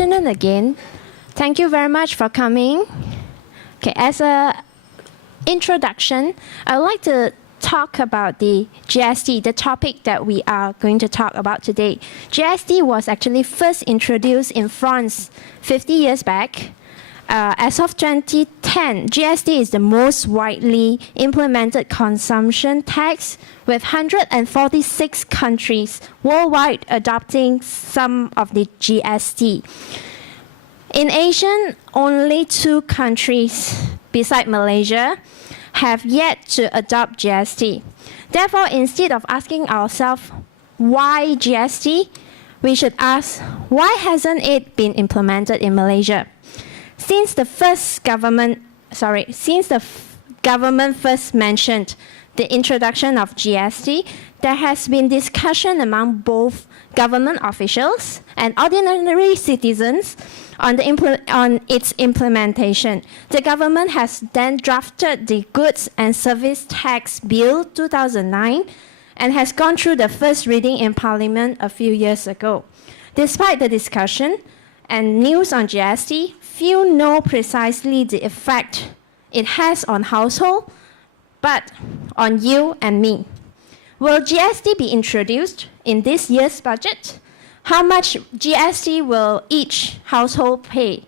afternoon again. Thank you very much for coming. Okay, as a introduction, I would like to talk about the GST, the topic that we are going to talk about today. GST was actually first introduced in France 50 years back. As of 2010, GST is the most widely implemented consumption tax, with 146 countries worldwide adopting some of the GST. In Asia, only 2 countries, beside Malaysia, have yet to adopt GST. Therefore, instead of asking ourselves, why GST, we should ask, why hasn't it been implemented in Malaysia? Since the government first mentioned the introduction of GST, there has been discussion among both government officials and ordinary citizens on its implementation. The government has then drafted the Goods and Service Tax Bill 2009 and has gone through the first reading in Parliament a few years ago. Despite the discussion and news on GST, few know precisely the effect it has on household, but on you and me. Will GST be introduced in this year's budget? How much GST will each household pay?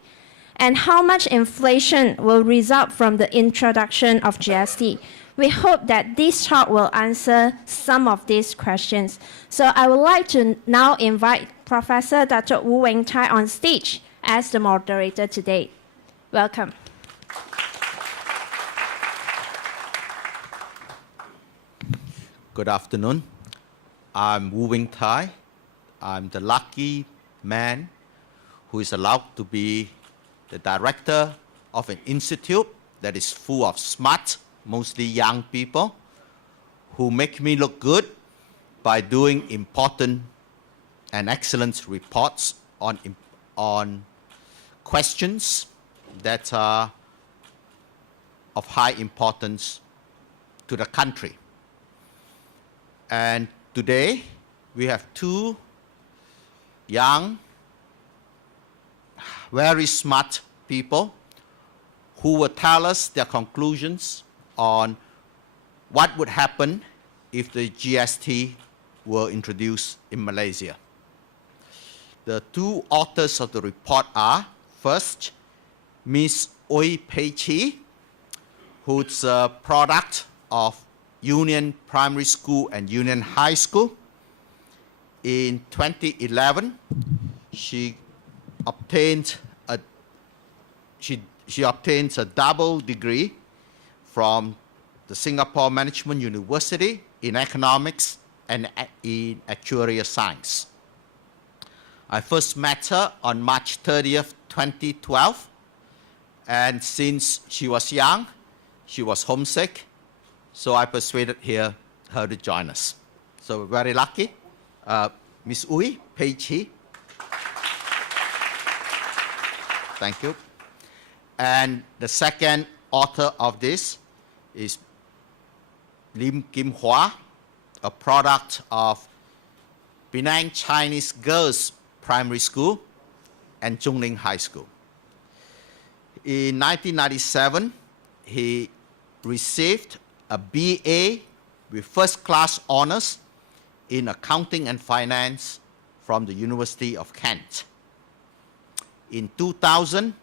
And how much inflation will result from the introduction of GST? We hope that this talk will answer some of these questions. So I would like to now invite Professor Dr. Wu Weng-Tai on stage as the moderator today. Welcome. Good afternoon. I'm Wu Weng-Tai. I'm the lucky man who is allowed to be the director of an institute that is full of smart, mostly young people, who make me look good by doing important and excellent reports on questions that are of high importance to the country. And today, we have 2 young, very smart people who will tell us their conclusions on what would happen if the GST were introduced in Malaysia. The 2 authors of the report are, first, Ms. Oi Pei Chi, who's a product of Union Primary School and Union High School. In 2011, she obtained a double degree from the Singapore Management University in economics and in actuarial science. I first met her on March 30th, 2012, and since she was young, she was homesick, so I persuaded her to join us. So we're very lucky. Ms. Ui Pei Chi. Thank you. And the second author of this is Kim-Hwa, a product of Penang Chinese Girls Primary School and Zhongling High School. In 1997, he received a BA with first-class honors in accounting and finance from the University of Kent. In 2000,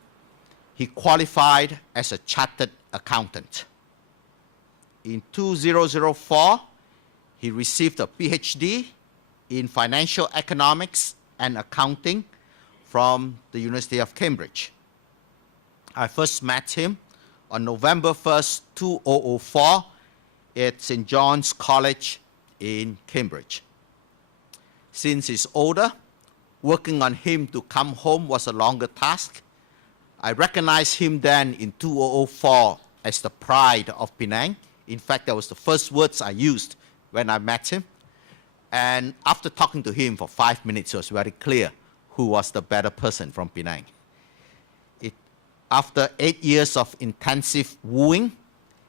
he qualified as a chartered accountant. In 2004, he received a PhD in financial economics and accounting from the University of Cambridge. I first met him on November 1st, 2004 at St. John's College in Cambridge. Since he's older, working on him to come home was a longer task. I recognized him then in 2004 as the pride of Penang. In fact, that was the first words I used when I met him. And after talking to him for 5 minutes, it was very clear who was the better person from Penang. After 8 years of intensive wooing,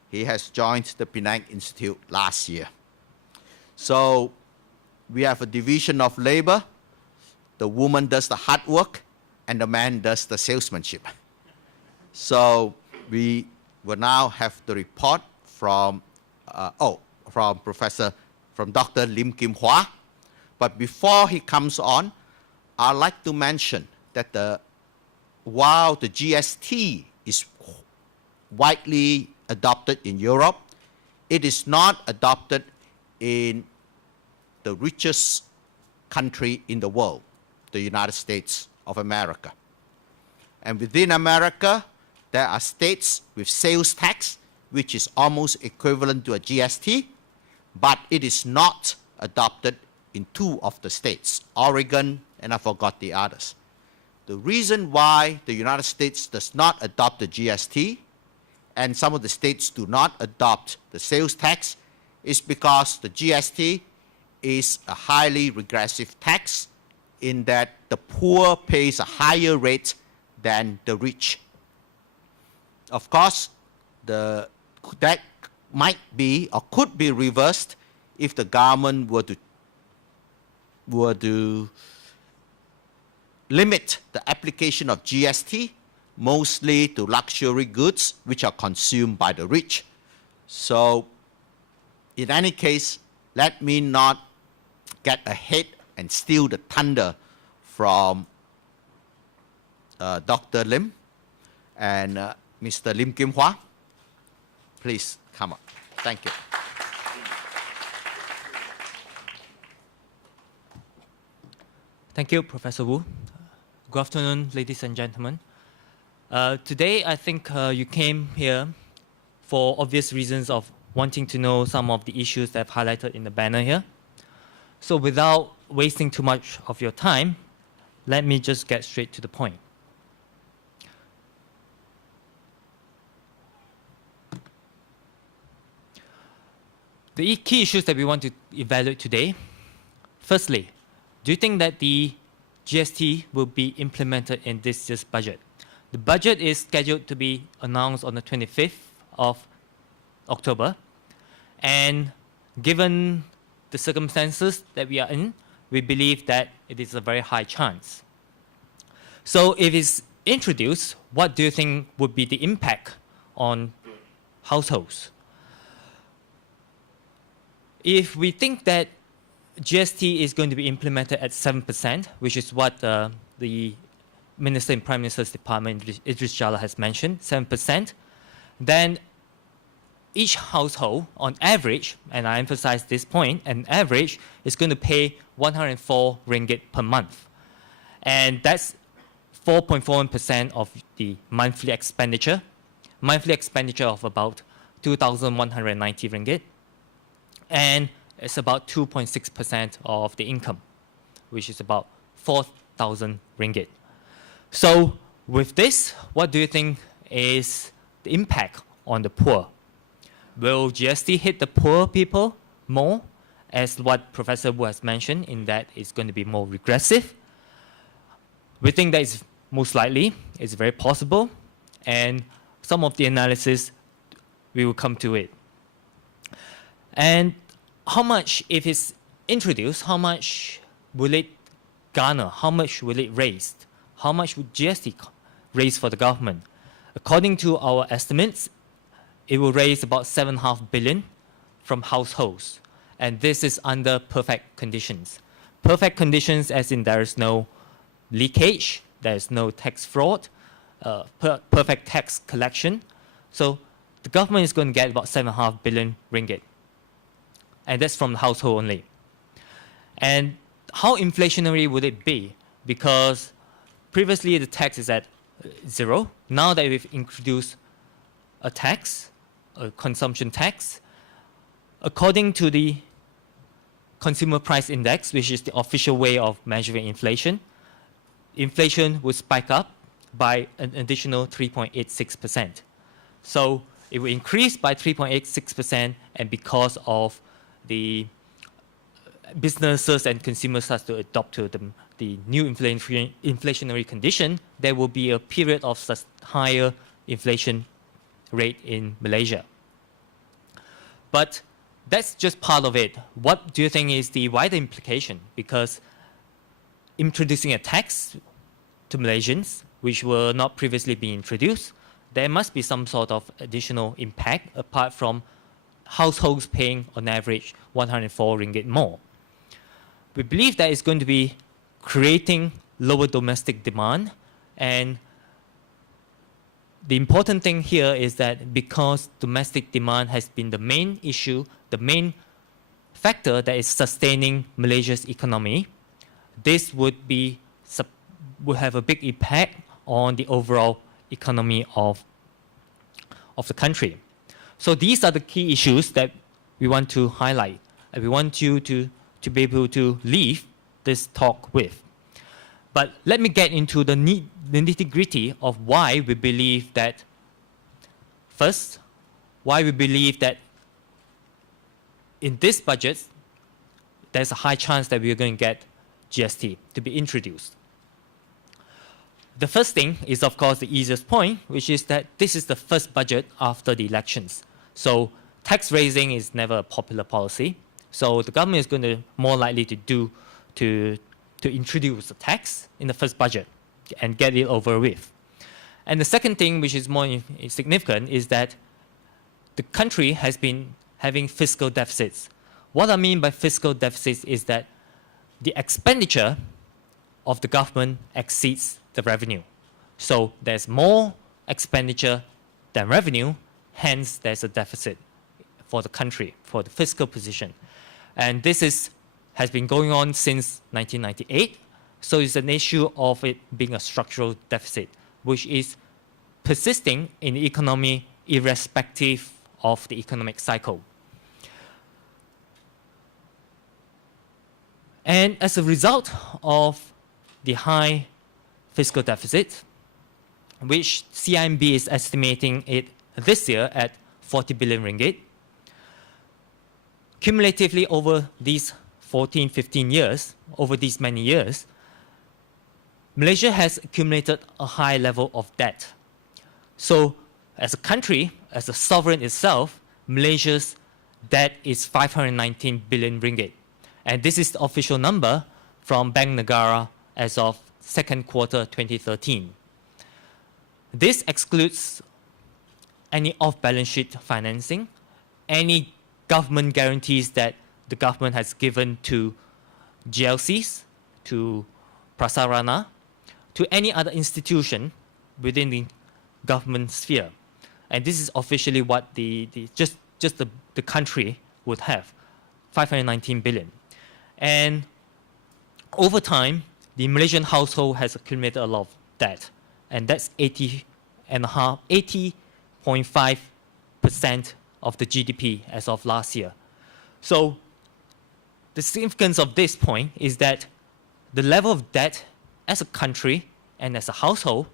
he has joined the Penang Institute last year. So we have a division of labor. The woman does the hard work, and the man does the salesmanship. So we will now have the report from, from Dr. Lim Kim-Hwa. But before he comes on, I'd like to mention that while the GST is widely adopted in Europe, it is not adopted in the richest country in the world, the United States of America. And within America, there are states with sales tax, which is almost equivalent to a GST, but it is not adopted in 2 of the states, Oregon, and I forgot the others. The reason why the United States does not adopt the GST and some of the states do not adopt the sales tax is because the GST is a highly regressive tax in that the poor pays a higher rate than the rich. Of course, that might be or could be reversed if the government were to limit the application of GST mostly to luxury goods which are consumed by the rich. So in any case, let me not get ahead and steal the thunder from Dr. Lim and Mr. Lim Kim-Hwa. Please come up. Thank you. Thank you, Professor Wu. Good afternoon, ladies and gentlemen. Today, I think you came here for obvious reasons of wanting to know some of the issues that I've highlighted in the banner here. So without wasting too much of your time, let me just get straight to the point. The key issues that we want to evaluate today. Firstly, do you think that the GST will be implemented in this year's budget? The budget is scheduled to be announced on the 25th of October. And given the circumstances that we are in, we believe that it is a very high chance. So if it's introduced, what do you think would be the impact on households? If we think that GST is going to be implemented at 7%, which is what the Minister in Prime Minister's Department, Idris Jala, has mentioned, 7%, then each household, on average, and I emphasize this point, an average is going to pay 104 ringgit per month. And that's 4.41% of the monthly expenditure of about 2,190 ringgit. And it's about 2.6% of the income, which is about 4,000 ringgit. So with this, what do you think is the impact on the poor? Will GST hit the poor people more, as what Professor Wu has mentioned, in that it's going to be more regressive? We think that is most likely, it's very possible, and some of the analysis, we will come to it. And how much, if it's introduced, how much will it garner? How much will it raise? How much would GST raise for the government? According to our estimates, it will raise about 7.5 billion from households. And this is under perfect conditions. Perfect conditions as in there is no leakage, there is no tax fraud, perfect tax collection. So the government is going to get about 7.5 billion ringgit. And that's from the household only. And how inflationary would it be? Because previously the tax is at 0. Now that we've introduced a tax, a consumption tax, according to the Consumer Price Index, which is the official way of measuring inflation, inflation would spike up by an additional 3.86%. So it will increase by 3.86%, and because of the businesses and consumers start to adopt to the new inflationary condition, there will be a period of such higher inflation rate in Malaysia. But that's just part of it. What do you think is the wider implication? Because introducing a tax to Malaysians, which were not previously being introduced, there must be some sort of additional impact apart from households paying on average 104 ringgit more. We believe that it's going to be creating lower domestic demand, and the important thing here is that because domestic demand has been the main issue, the main factor that is sustaining Malaysia's economy, this would have a big impact on the overall economy of the country. So these are the key issues that we want to highlight, and we want you to be able to leave this talk with. But let me get into the nitty-gritty of why we believe that, first, why we believe that in this budget, there's a high chance that we're going to get GST to be introduced. The first thing is, of course, the easiest point, which is that this is the first budget after the elections. So tax raising is never a popular policy. So the government is going to more likely to introduce a tax in the first budget and get it over with. And the second thing, which is more significant, is that the country has been having fiscal deficits. What I mean by fiscal deficits is that the expenditure of the government exceeds the revenue. So there's more expenditure than revenue, hence there's a deficit for the country, for the fiscal position. And this has been going on since 1998, so it's an issue of it being a structural deficit, which is persisting in the economy irrespective of the economic cycle. And as a result of the high fiscal deficit, which CIMB is estimating it this year at 40 billion ringgit, cumulatively over these 14, 15 years, over these many years, Malaysia has accumulated a high level of debt. So as a country, as a sovereign itself, Malaysia's debt is 519 billion ringgit. And this is the official number from Bank Negara as of second quarter 2013. This excludes any off-balance sheet financing, any government guarantees that the government has given to GLCs, to Prasarana, to any other institution within the government sphere. And this is officially what the country would have, 519 billion. And over time, the Malaysian household has accumulated a lot of debt, and that's 80.5% of the GDP as of last year. So the significance of this point is that the level of debt as a country and as a household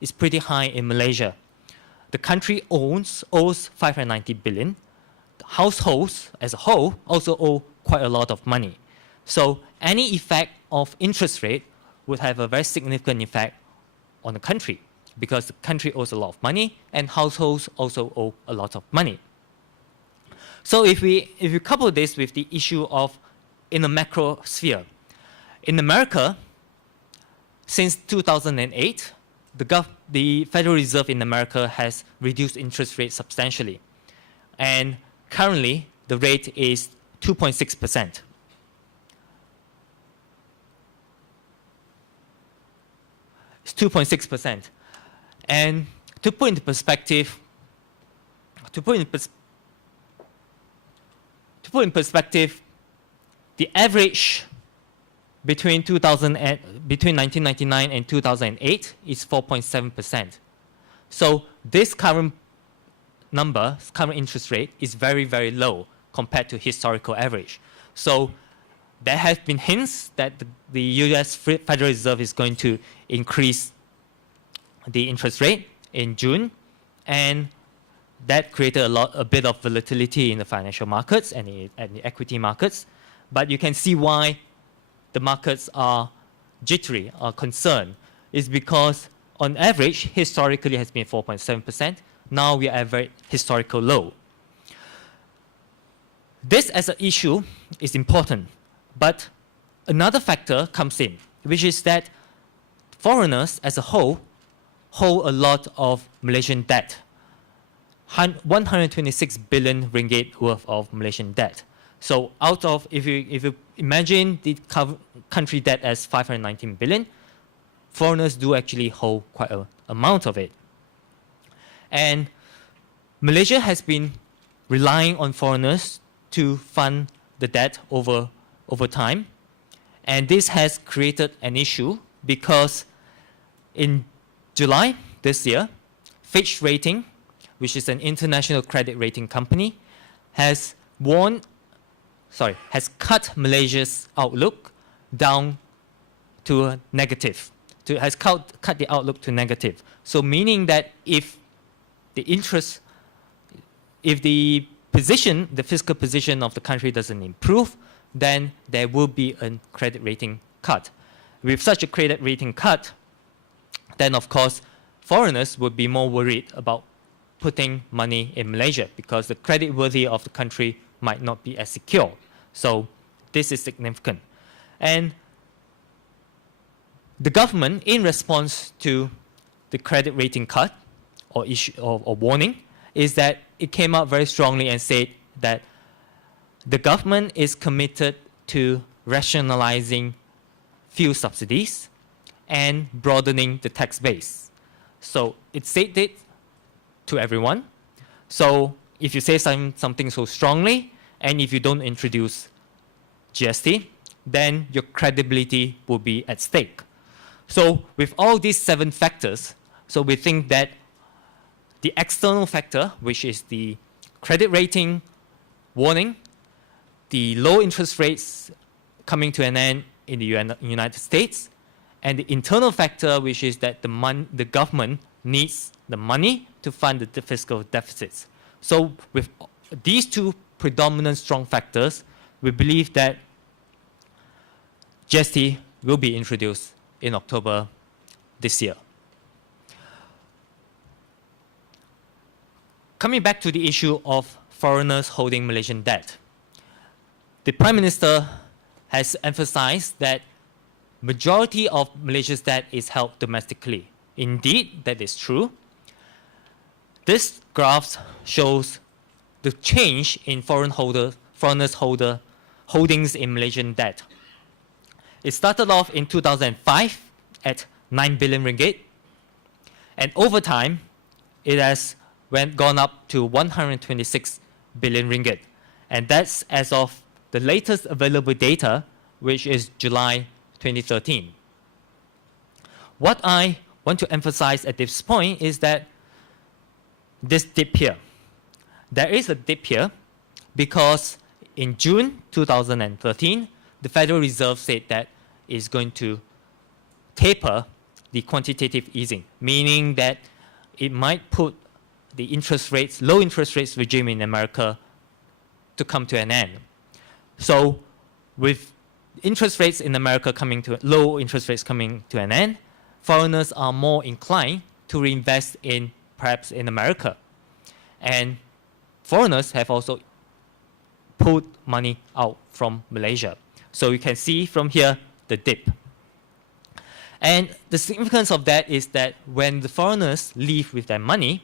is pretty high in Malaysia. The country owes 590 billion. The households as a whole also owe quite a lot of money. So any effect of interest rate would have a very significant effect on the country, because the country owes a lot of money and households also owe a lot of money. So if we couple this with the issue of in the macro sphere, in America, since 2008, the Federal Reserve in America has reduced interest rates substantially. And currently, the rate is 2.6%. It's 2.6%. And to put into perspective, the average between 1999 and 2008 is 4.7%. So this current number, current interest rate, is very, very low compared to historical average. So there have been hints that the US Federal Reserve is going to increase the interest rate in June, and that created a bit of volatility in the financial markets and the equity markets. But you can see why the markets are jittery, are concerned, is because on average, historically has been 4.7%. Now we are at a very historical low. This as an issue is important, but another factor comes in, which is that foreigners as a whole hold a lot of Malaysian debt. 126 billion ringgit worth of Malaysian debt. So out of, if you imagine the country debt as 519 billion, foreigners do actually hold quite an amount of it. And Malaysia has been relying on foreigners to fund the debt over time. And this has created an issue because in July this year, Fitch Rating, which is an international credit rating company, has cut Malaysia's outlook down to a negative. Has cut the outlook to negative. So meaning that if the fiscal position of the country doesn't improve, then there will be a credit rating cut. With such a credit rating cut, then of course foreigners would be more worried about putting money in Malaysia because the credit worthy of the country might not be as secure. So this is significant. And the government, in response to the credit rating cut or warning, is that it came out very strongly and said that the government is committed to rationalizing fuel subsidies and broadening the tax base. So it said it to everyone. So if you say something so strongly, and if you don't introduce GST, then your credibility will be at stake. So with all these 7 factors, so we think that the external factor, which is the credit rating warning, the low interest rates coming to an end in the United States, and the internal factor, which is that the government needs the money to fund the fiscal deficits. So with these 2 predominant strong factors, we believe that GST will be introduced in October this year. Coming back to the issue of foreigners holding Malaysian debt, the Prime Minister has emphasized that majority of Malaysia's debt is held domestically. Indeed, that is true. This graph shows the change in foreigners' holdings in Malaysian debt. It started off in 2005 at 9 billion ringgit, and over time, it has gone up to 126 billion ringgit, and that's as of the latest available data, which is July 2013. What I want to emphasize at this point is that this dip here. There is a dip here because in June 2013, the Federal Reserve said that it's going to taper the quantitative easing, meaning that it might put the low interest rates regime in America to come to an end. So with interest rates in America low interest rates coming to an end, foreigners are more inclined to reinvest perhaps in America. And foreigners have also pulled money out from Malaysia. So you can see from here the dip. And the significance of that is that when the foreigners leave with their money,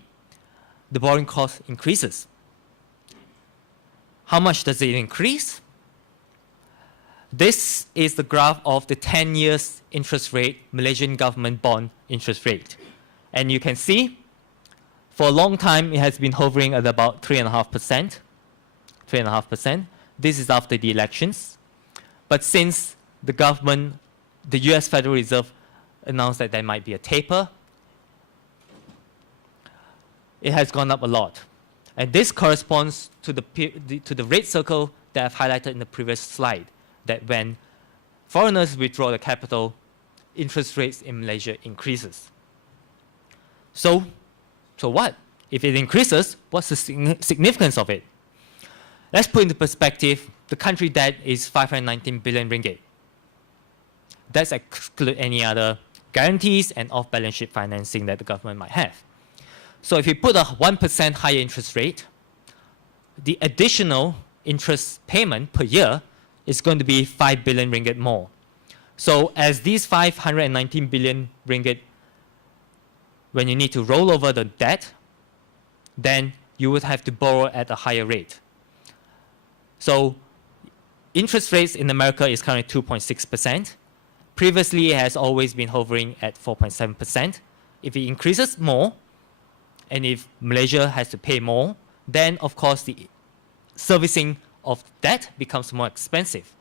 the borrowing cost increases. How much does it increase? This is the graph of the 10 years interest rate, Malaysian government bond interest rate. And you can see for a long time it has been hovering at about 3.5%. 3.5%. This is after the elections. But since the US Federal Reserve announced that there might be a taper, it has gone up a lot. And this corresponds to the red circle that I've highlighted in the previous slide, that when foreigners withdraw the capital, interest rates in Malaysia increases. So what? If it increases, what's the significance of it? Let's put into perspective, the country debt is 519 billion ringgit. That's exclude any other guarantees and off-balance sheet financing that the government might have. So if you put a 1% higher interest rate, the additional interest payment per year is going to be 5 billion ringgit more. So as these 519 billion ringgit, when you need to roll over the debt, then you would have to borrow at a higher rate. So interest rates in America is currently 2.6%. Previously, it has always been hovering at 4.7%. If it increases more, and if Malaysia has to pay more, then of course the servicing of debt becomes more expensive.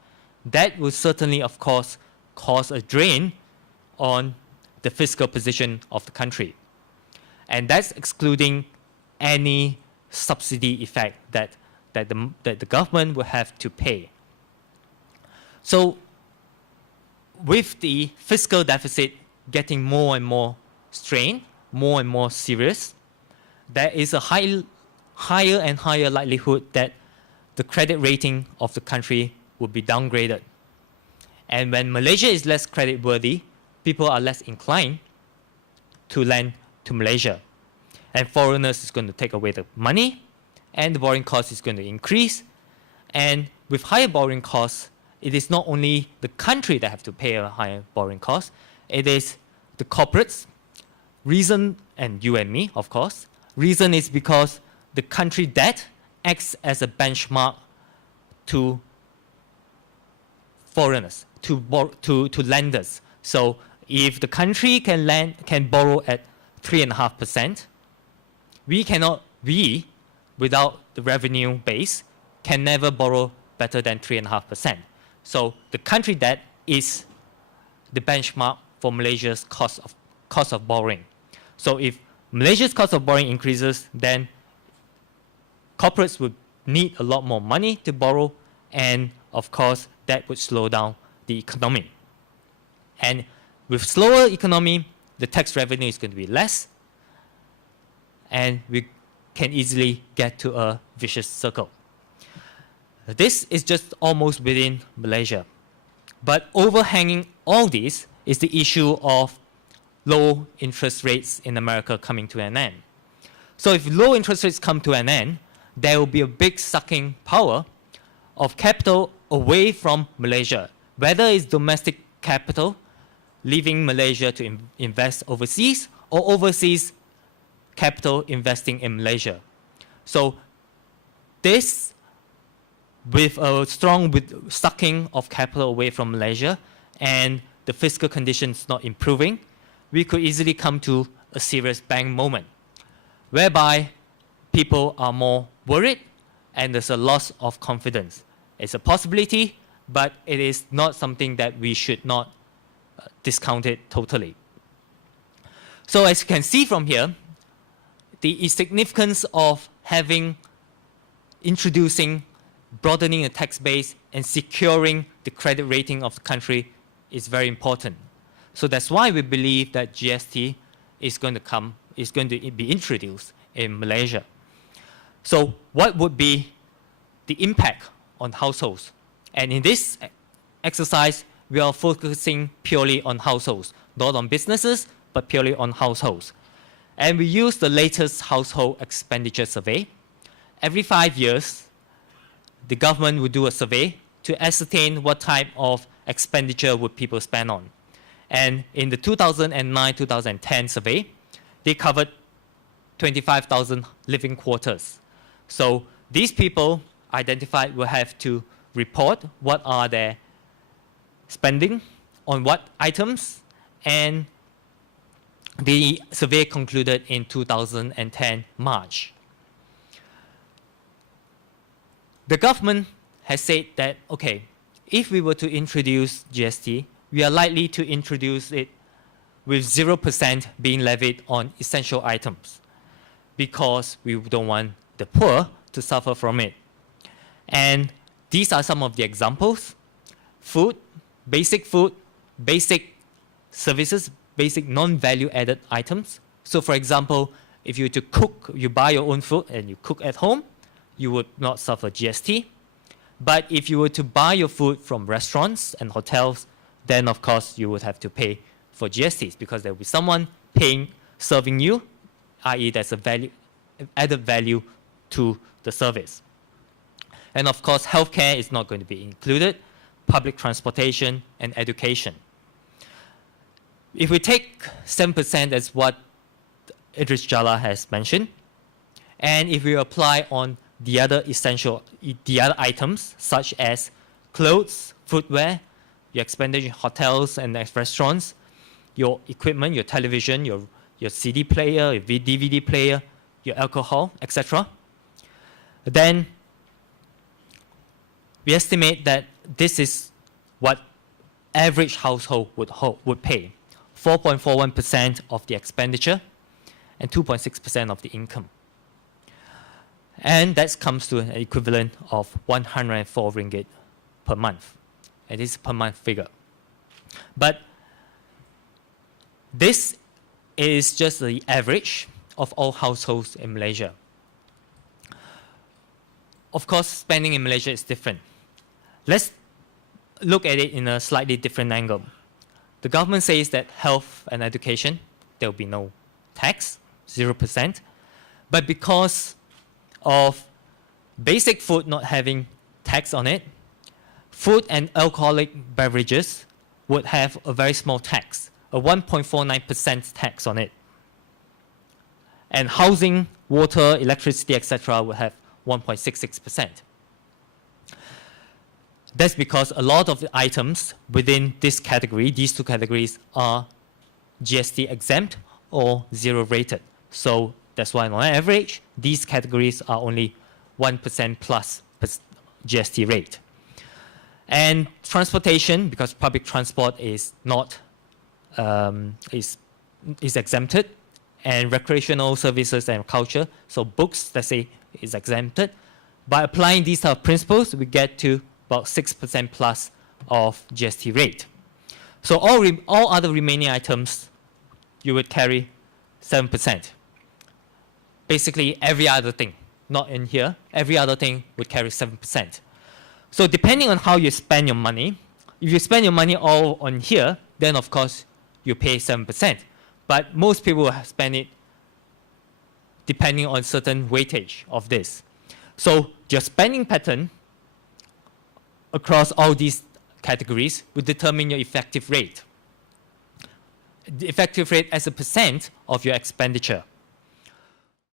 That will certainly, of course, cause a drain on the fiscal position of the country. And that's excluding any subsidy effect that the government will have to pay. So with the fiscal deficit getting more and more strained, more and more serious, there is a higher and higher likelihood that the credit rating of the country will be downgraded. And when Malaysia is less creditworthy, people are less inclined to lend to Malaysia. And foreigners is going to take away the money, and the borrowing cost is going to increase. And with higher borrowing costs, it is not only the country that have to pay a higher borrowing cost, it is the corporates. Reason, and you and me, of course. Reason is because the country debt acts as a benchmark to foreigners, to lenders. So if the country can borrow at 3.5%, we, without the revenue base, can never borrow better than 3.5%. So the country debt is the benchmark for Malaysia's cost of borrowing. So if Malaysia's cost of borrowing increases, then corporates would need a lot more money to borrow, and of course that would slow down the economy. And with slower economy, the tax revenue is going to be less, and we can easily get to a vicious circle. This is just almost within Malaysia. But overhanging all this is the issue of low interest rates in America coming to an end. So if low interest rates come to an end, there will be a big sucking power of capital away from Malaysia, whether it's domestic capital leaving Malaysia to invest overseas, or overseas capital investing in Malaysia. So this, with a strong sucking of capital away from Malaysia and the fiscal conditions not improving, we could easily come to a serious bang moment, whereby people are more worried and there's a loss of confidence. It's a possibility, but it is not something that we should not discount it totally. So as you can see from here, the significance of introducing, broadening the tax base and securing the credit rating of the country is very important. So that's why we believe that GST is going to be introduced in Malaysia. So what would be the impact on households? And in this exercise, we are focusing purely on households, not on businesses, but purely on households. And we use the latest household expenditure survey. Every 5 years, the government will do a survey to ascertain what type of expenditure would people spend on. And in the 2009-2010 survey, they covered 25,000 living quarters. So these people identified will have to report what are their spending on what items, and the survey concluded in 2010 March. The government has said that, okay, if we were to introduce GST, we are likely to introduce it with 0% being levied on essential items, because we don't want the poor to suffer from it. And these are some of the examples: food, basic services, basic non-value added items. So for example, if you were to cook, you buy your own food and you cook at home, you would not suffer GST. But if you were to buy your food from restaurants and hotels, then of course you would have to pay for GSTs, because there will be someone serving you, i.e. there's a added value to the service. And of course, healthcare is not going to be included, public transportation and education. If we take 7% as what Idris Jalla has mentioned, and if we apply on the other items such as clothes, footwear, your expenditure in hotels and restaurants, your equipment, your television, your CD player, your DVD player, your alcohol, etc., then we estimate that this is what average household would pay: 4.41% of the expenditure and 2.6% of the income. And that comes to an equivalent of 104 ringgit per month. And this is per month figure. But this is just the average of all households in Malaysia. Of course, spending in Malaysia is different. Let's look at it in a slightly different angle. The government says that health and education, there will be no tax, 0%. But because of basic food not having tax on it, food and alcoholic beverages would have a very small tax, a 1.49% tax on it. And housing, water, electricity, etc. would have 1.66%. That's because a lot of the items within this category, these two categories, are GST exempt or zero rated. So that's why on average, these categories are only 1% plus GST rate. And transportation, because public transport is not is exempted, and recreational services and culture, so books, let's say, is exempted. By applying these type of principles, we get to about 6% plus of GST rate. So all other remaining items, you would carry 7%. Basically, every other thing, not in here, every other thing would carry 7%. So depending on how you spend your money, if you spend your money all on here, then of course you pay 7%. But most people spend it depending on certain weightage of this. So your spending pattern across all these categories would determine your effective rate. The effective rate as a percent of your expenditure.